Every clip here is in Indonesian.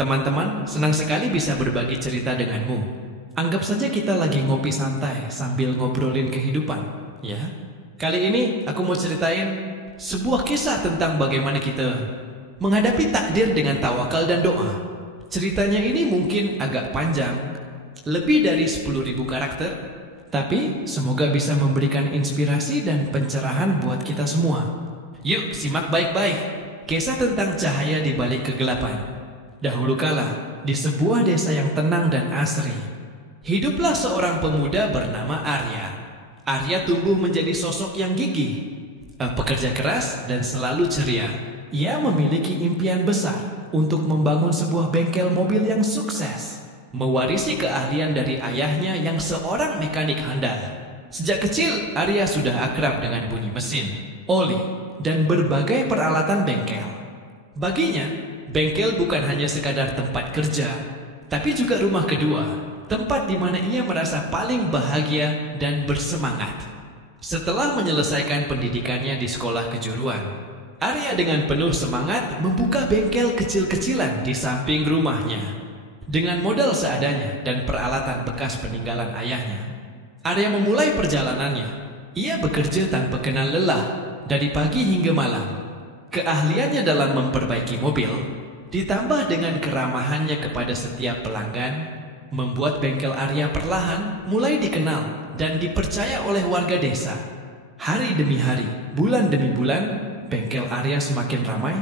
Teman-teman, senang sekali bisa berbagi cerita denganmu. Anggap saja kita lagi ngopi santai sambil ngobrolin kehidupan, ya. Kali ini aku mau ceritain sebuah kisah tentang bagaimana kita menghadapi takdir dengan tawakal dan doa. Ceritanya ini mungkin agak panjang, lebih dari 10.000 karakter, tapi semoga bisa memberikan inspirasi dan pencerahan buat kita semua. Yuk, simak baik-baik. Kisah tentang cahaya di balik kegelapan. Dahulu kala, di sebuah desa yang tenang dan asri, hiduplah seorang pemuda bernama Arya. Arya tumbuh menjadi sosok yang gigih, pekerja keras dan selalu ceria. Ia memiliki impian besar untuk membangun sebuah bengkel mobil yang sukses, mewarisi keahlian dari ayahnya yang seorang mekanik handal. Sejak kecil, Arya sudah akrab dengan bunyi mesin, oli, dan berbagai peralatan bengkel. Baginya, bengkel bukan hanya sekadar tempat kerja, tapi juga rumah kedua, tempat di mana ia merasa paling bahagia dan bersemangat. Setelah menyelesaikan pendidikannya di sekolah kejuruan, Arya dengan penuh semangat membuka bengkel kecil-kecilan di samping rumahnya. Dengan modal seadanya dan peralatan bekas peninggalan ayahnya, Arya memulai perjalanannya. Ia bekerja tanpa kenal lelah, dari pagi hingga malam. Keahliannya dalam memperbaiki mobil, ditambah dengan keramahannya kepada setiap pelanggan, membuat bengkel Arya perlahan mulai dikenal dan dipercaya oleh warga desa. Hari demi hari, bulan demi bulan, bengkel Arya semakin ramai.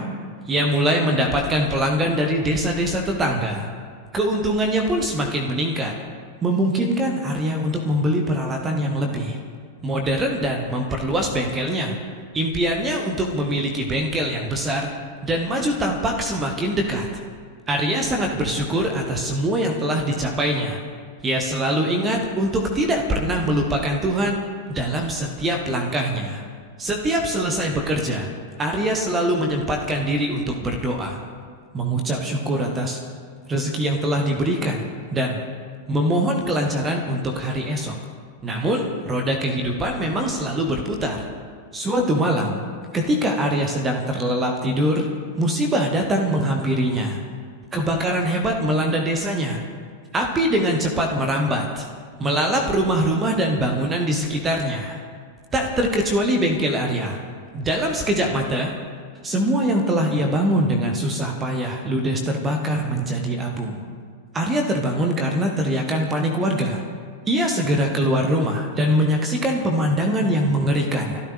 Ia mulai mendapatkan pelanggan dari desa-desa tetangga. Keuntungannya pun semakin meningkat, memungkinkan Arya untuk membeli peralatan yang lebih modern dan memperluas bengkelnya. Impiannya untuk memiliki bengkel yang besar dan maju tampak semakin dekat. Arya sangat bersyukur atas semua yang telah dicapainya. Ia selalu ingat untuk tidak pernah melupakan Tuhan dalam setiap langkahnya. Setiap selesai bekerja, Arya selalu menyempatkan diri untuk berdoa, mengucap syukur atas rezeki yang telah diberikan, dan memohon kelancaran untuk hari esok. Namun, roda kehidupan memang selalu berputar. Suatu malam, ketika Arya sedang terlelap tidur, musibah datang menghampirinya. Kebakaran hebat melanda desanya. Api dengan cepat merambat, melalap rumah-rumah dan bangunan di sekitarnya. Tak terkecuali bengkel Arya. Dalam sekejap mata, semua yang telah ia bangun dengan susah payah ludes terbakar menjadi abu. Arya terbangun karena teriakan panik warga. Ia segera keluar rumah dan menyaksikan pemandangan yang mengerikan.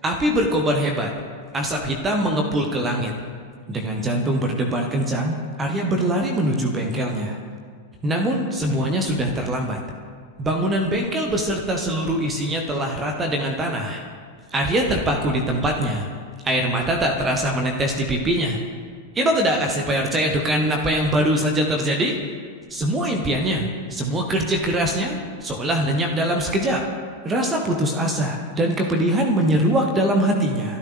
Api berkobar hebat, asap hitam mengepul ke langit. Dengan jantung berdebar kencang, Arya berlari menuju bengkelnya. Namun semuanya sudah terlambat. Bangunan bengkel beserta seluruh isinya telah rata dengan tanah. Arya terpaku di tempatnya. Air mata tak terasa menetes di pipinya. Ia tidak kasih percaya dengan apa yang baru saja terjadi. Semua impiannya, semua kerja kerasnya seolah lenyap dalam sekejap. Rasa putus asa dan kepedihan menyeruak dalam hatinya.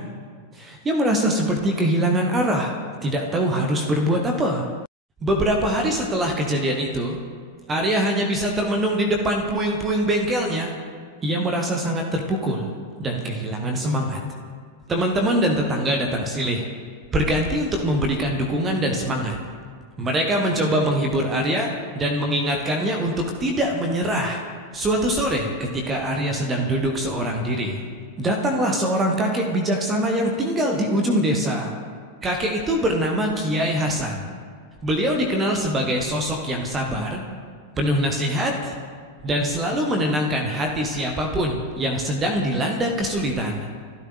Ia merasa seperti kehilangan arah, tidak tahu harus berbuat apa. Beberapa hari setelah kejadian itu, Arya hanya bisa termenung di depan puing-puing bengkelnya. Ia merasa sangat terpukul dan kehilangan semangat. Teman-teman dan tetangga datang silih, berganti untuk memberikan dukungan dan semangat. Mereka mencoba menghibur Arya dan mengingatkannya untuk tidak menyerah. Suatu sore, ketika Arya sedang duduk seorang diri, datanglah seorang kakek bijaksana yang tinggal di ujung desa. Kakek itu bernama Kiai Hasan. Beliau dikenal sebagai sosok yang sabar, penuh nasihat, dan selalu menenangkan hati siapapun yang sedang dilanda kesulitan.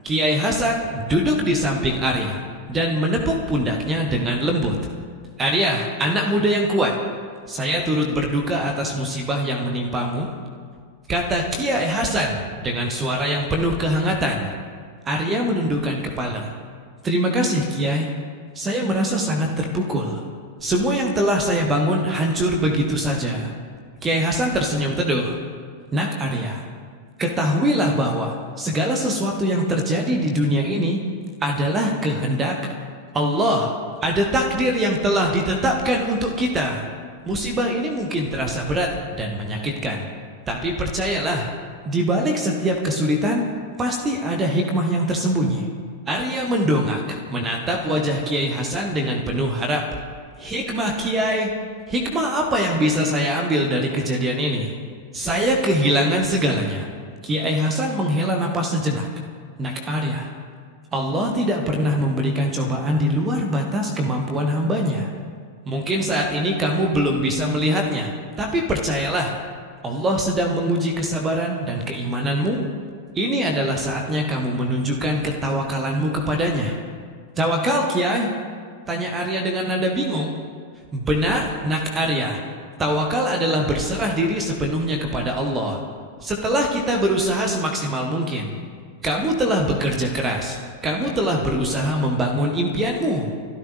Kiai Hasan duduk di samping Arya dan menepuk pundaknya dengan lembut. "Arya, anak muda yang kuat, saya turut berduka atas musibah yang menimpamu," kata Kiai Hasan dengan suara yang penuh kehangatan. Arya menundukkan kepala. "Terima kasih, Kiai. Saya merasa sangat terpukul. Semua yang telah saya bangun hancur begitu saja." Kiai Hasan tersenyum teduh. "Nak Arya, ketahuilah bahwa segala sesuatu yang terjadi di dunia ini adalah kehendak Allah. Ada takdir yang telah ditetapkan untuk kita. Musibah ini mungkin terasa berat dan menyakitkan. Tapi percayalah, di balik setiap kesulitan pasti ada hikmah yang tersembunyi." Arya mendongak, menatap wajah Kiai Hasan dengan penuh harap. Hikmah Kiai, hikmah apa yang bisa saya ambil dari kejadian ini? Saya kehilangan segalanya. Kiai Hasan menghela napas sejenak. Nak Arya, Allah tidak pernah memberikan cobaan di luar batas kemampuan hambanya. Mungkin saat ini kamu belum bisa melihatnya, tapi percayalah, Allah sedang menguji kesabaran dan keimananmu. Ini adalah saatnya kamu menunjukkan ketawakalanmu kepadanya. Tawakal Kiai? Tanya Arya dengan nada bingung. Benar, Nak Arya. Tawakal adalah berserah diri sepenuhnya kepada Allah. Setelah kita berusaha semaksimal mungkin, kamu telah bekerja keras, kamu telah berusaha membangun impianmu.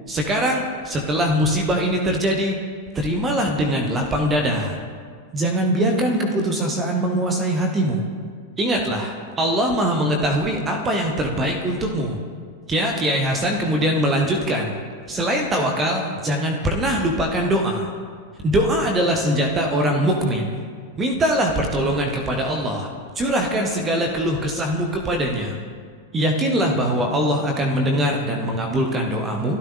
Sekarang, setelah musibah ini terjadi, terimalah dengan lapang dada. Jangan biarkan keputusasaan menguasai hatimu. Ingatlah, Allah Maha mengetahui apa yang terbaik untukmu. Kiai Hasan kemudian melanjutkan, selain tawakal, jangan pernah lupakan doa. Doa adalah senjata orang mukmin. Mintalah pertolongan kepada Allah. Curahkan segala keluh kesahmu kepadanya. Yakinlah bahwa Allah akan mendengar dan mengabulkan doamu,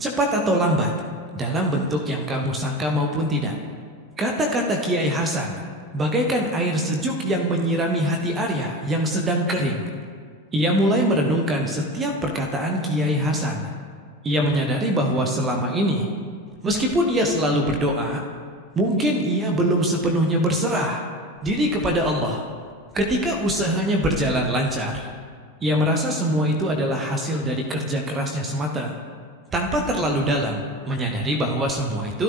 cepat atau lambat, dalam bentuk yang kamu sangka maupun tidak. Kata-kata Kiai Hasan bagaikan air sejuk yang menyirami hati Arya yang sedang kering. Ia mulai merenungkan setiap perkataan Kiai Hasan. Ia menyadari bahwa selama ini, meskipun ia selalu berdoa, mungkin ia belum sepenuhnya berserah diri kepada Allah. Ketika usahanya berjalan lancar, ia merasa semua itu adalah hasil dari kerja kerasnya semata, tanpa terlalu dalam menyadari bahwa semua itu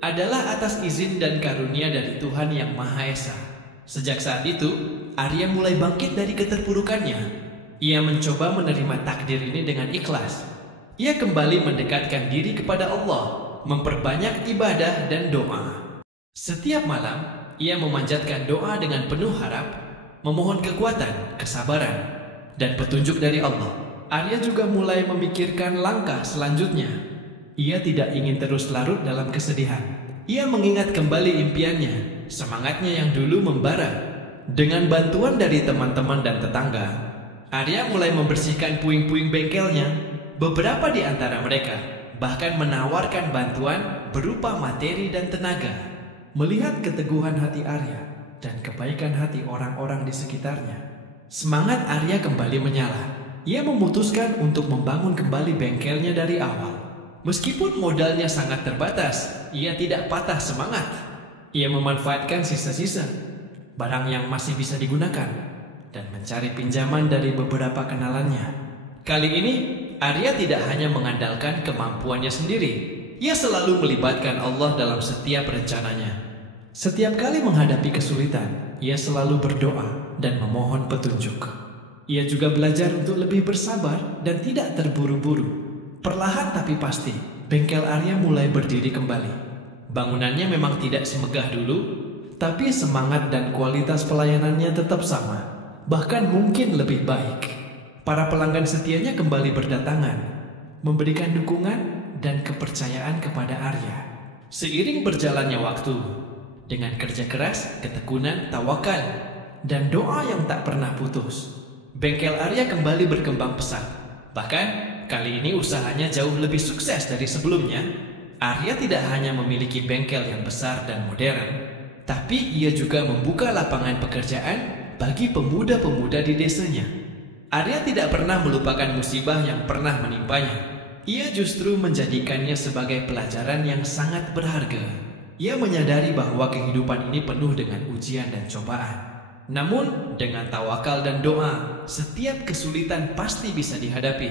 adalah atas izin dan karunia dari Tuhan Yang Maha Esa. Sejak saat itu, Arya mulai bangkit dari keterpurukannya. Ia mencoba menerima takdir ini dengan ikhlas. Ia kembali mendekatkan diri kepada Allah, memperbanyak ibadah dan doa. Setiap malam, ia memanjatkan doa dengan penuh harap, memohon kekuatan, kesabaran, dan petunjuk dari Allah. Arya juga mulai memikirkan langkah selanjutnya. Ia tidak ingin terus larut dalam kesedihan. Ia mengingat kembali impiannya, semangatnya yang dulu membara. Dengan bantuan dari teman-teman dan tetangga, Arya mulai membersihkan puing-puing bengkelnya. Beberapa di antara mereka bahkan menawarkan bantuan berupa materi dan tenaga. Melihat keteguhan hati Arya dan kebaikan hati orang-orang di sekitarnya, semangat Arya kembali menyala. Ia memutuskan untuk membangun kembali bengkelnya dari awal. Meskipun modalnya sangat terbatas, ia tidak patah semangat. Ia memanfaatkan sisa-sisa barang yang masih bisa digunakan dan mencari pinjaman dari beberapa kenalannya. Kali ini, Arya tidak hanya mengandalkan kemampuannya sendiri. Ia selalu melibatkan Allah dalam setiap rencananya. Setiap kali menghadapi kesulitan, ia selalu berdoa dan memohon petunjuk. Ia juga belajar untuk lebih bersabar dan tidak terburu-buru. Perlahan tapi pasti, bengkel Arya mulai berdiri kembali. Bangunannya memang tidak semegah dulu, tapi semangat dan kualitas pelayanannya tetap sama, bahkan mungkin lebih baik. Para pelanggan setianya kembali berdatangan, memberikan dukungan dan kepercayaan kepada Arya. Seiring berjalannya waktu, dengan kerja keras, ketekunan, tawakal, dan doa yang tak pernah putus, bengkel Arya kembali berkembang pesat. Bahkan, kali ini usahanya jauh lebih sukses dari sebelumnya. Arya tidak hanya memiliki bengkel yang besar dan modern, tapi ia juga membuka lapangan pekerjaan bagi pemuda-pemuda di desanya. Arya tidak pernah melupakan musibah yang pernah menimpanya. Ia justru menjadikannya sebagai pelajaran yang sangat berharga. Ia menyadari bahwa kehidupan ini penuh dengan ujian dan cobaan. Namun, dengan tawakal dan doa, setiap kesulitan pasti bisa dihadapi.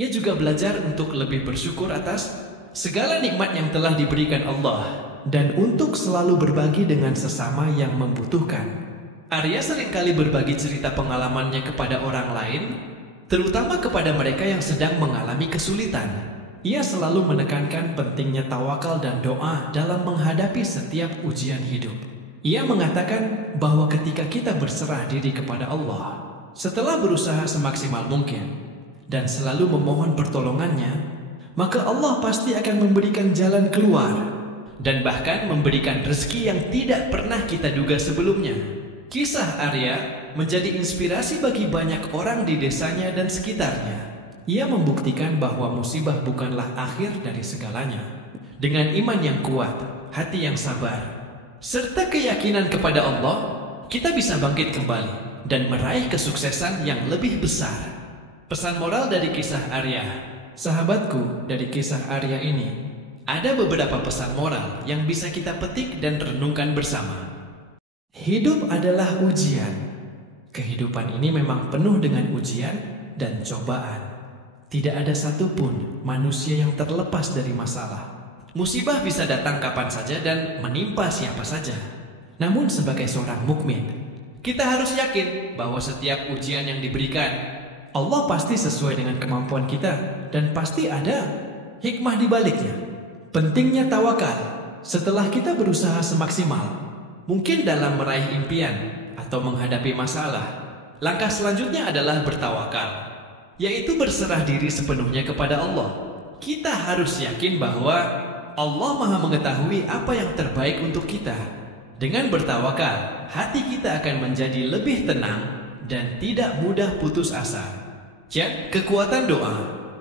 Ia juga belajar untuk lebih bersyukur atas segala nikmat yang telah diberikan Allah dan untuk selalu berbagi dengan sesama yang membutuhkan. Arya seringkali berbagi cerita pengalamannya kepada orang lain, terutama kepada mereka yang sedang mengalami kesulitan. Ia selalu menekankan pentingnya tawakal dan doa dalam menghadapi setiap ujian hidup. Ia mengatakan bahwa ketika kita berserah diri kepada Allah, setelah berusaha semaksimal mungkin, dan selalu memohon pertolongannya, maka Allah pasti akan memberikan jalan keluar, dan bahkan memberikan rezeki yang tidak pernah kita duga sebelumnya. Kisah Arya menjadi inspirasi bagi banyak orang di desanya dan sekitarnya. Ia membuktikan bahwa musibah bukanlah akhir dari segalanya. Dengan iman yang kuat, hati yang sabar, serta keyakinan kepada Allah, kita bisa bangkit kembali dan meraih kesuksesan yang lebih besar. Pesan moral dari kisah Arya. Sahabatku, dari kisah Arya ini, ada beberapa pesan moral yang bisa kita petik dan renungkan bersama. Hidup adalah ujian. Kehidupan ini memang penuh dengan ujian dan cobaan. Tidak ada satupun manusia yang terlepas dari masalah. Musibah bisa datang kapan saja dan menimpa siapa saja. Namun sebagai seorang mukmin, kita harus yakin bahwa setiap ujian yang diberikan, Allah pasti sesuai dengan kemampuan kita dan pasti ada hikmah di baliknya. Pentingnya tawakal. Setelah kita berusaha semaksimal, mungkin dalam meraih impian atau menghadapi masalah, langkah selanjutnya adalah bertawakal, yaitu berserah diri sepenuhnya kepada Allah. Kita harus yakin bahwa Allah Maha mengetahui apa yang terbaik untuk kita. Dengan bertawakal, hati kita akan menjadi lebih tenang dan tidak mudah putus asa. Cek kekuatan doa.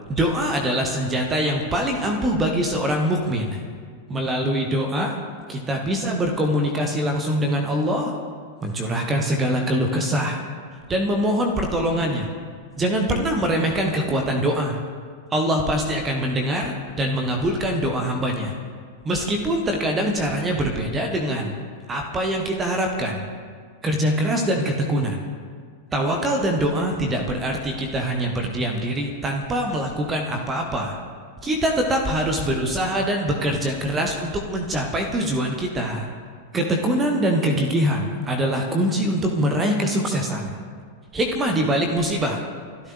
Doa adalah senjata yang paling ampuh bagi seorang mukmin. Melalui doa, kita bisa berkomunikasi langsung dengan Allah, mencurahkan segala keluh kesah, dan memohon pertolongannya. Jangan pernah meremehkan kekuatan doa. Allah pasti akan mendengar dan mengabulkan doa hambanya. Meskipun terkadang caranya berbeda dengan apa yang kita harapkan. Kerja keras dan ketekunan. Tawakal dan doa tidak berarti kita hanya berdiam diri tanpa melakukan apa-apa. Kita tetap harus berusaha dan bekerja keras untuk mencapai tujuan kita. Ketekunan dan kegigihan adalah kunci untuk meraih kesuksesan. Hikmah di balik musibah.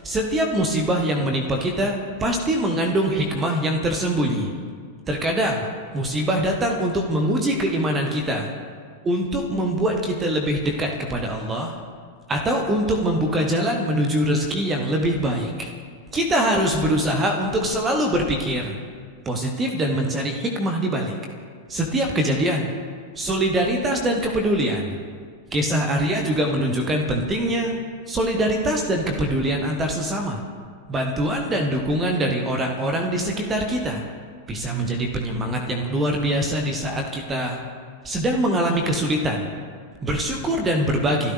Setiap musibah yang menimpa kita pasti mengandung hikmah yang tersembunyi. Terkadang musibah datang untuk menguji keimanan kita, untuk membuat kita lebih dekat kepada Allah, atau untuk membuka jalan menuju rezeki yang lebih baik. Kita harus berusaha untuk selalu berpikir positif dan mencari hikmah di balik setiap kejadian. Solidaritas dan kepedulian. Kisah Arya juga menunjukkan pentingnya solidaritas dan kepedulian antar sesama. Bantuan dan dukungan dari orang-orang di sekitar kita bisa menjadi penyemangat yang luar biasa di saat kita sedang mengalami kesulitan. Bersyukur dan berbagi.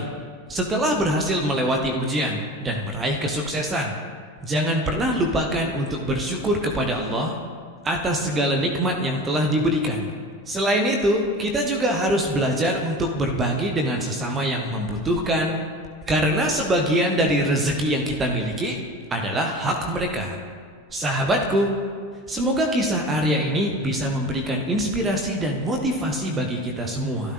Setelah berhasil melewati ujian dan meraih kesuksesan, jangan pernah lupakan untuk bersyukur kepada Allah atas segala nikmat yang telah diberikan. Selain itu, kita juga harus belajar untuk berbagi dengan sesama yang membutuhkan, karena sebagian dari rezeki yang kita miliki adalah hak mereka. Sahabatku, semoga kisah Arya ini bisa memberikan inspirasi dan motivasi bagi kita semua.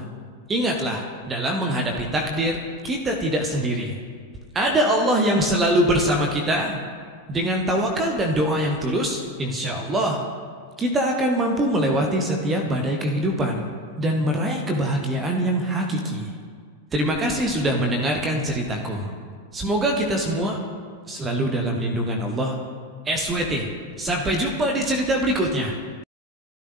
Ingatlah, dalam menghadapi takdir, kita tidak sendiri. Ada Allah yang selalu bersama kita. Dengan tawakal dan doa yang tulus, insya Allah kita akan mampu melewati setiap badai kehidupan dan meraih kebahagiaan yang hakiki. Terima kasih sudah mendengarkan ceritaku. Semoga kita semua selalu dalam lindungan Allah. SWT, sampai jumpa di cerita berikutnya.